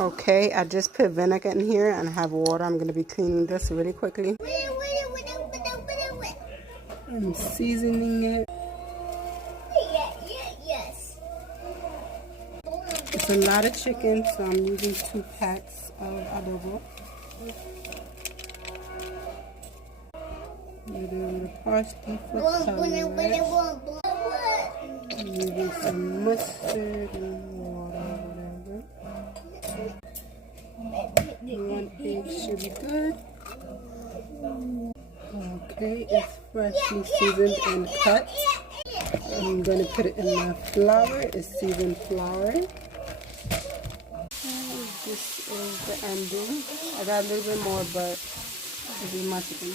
Okay, I just put vinegar in here and I have water. I'm going to be cleaning this really quickly. I'm seasoning it. Yes. It's a lot of chicken, so I'm using 2 packs of adobo. Using the parsley for color. I'm using some mustard and water, whatever. 1 egg should be good. Okay, it's freshly seasoned and cut. I'm going to put it in my flour. It's seasoned flour. This is the ending. I got a little bit more, but it'll be my chicken.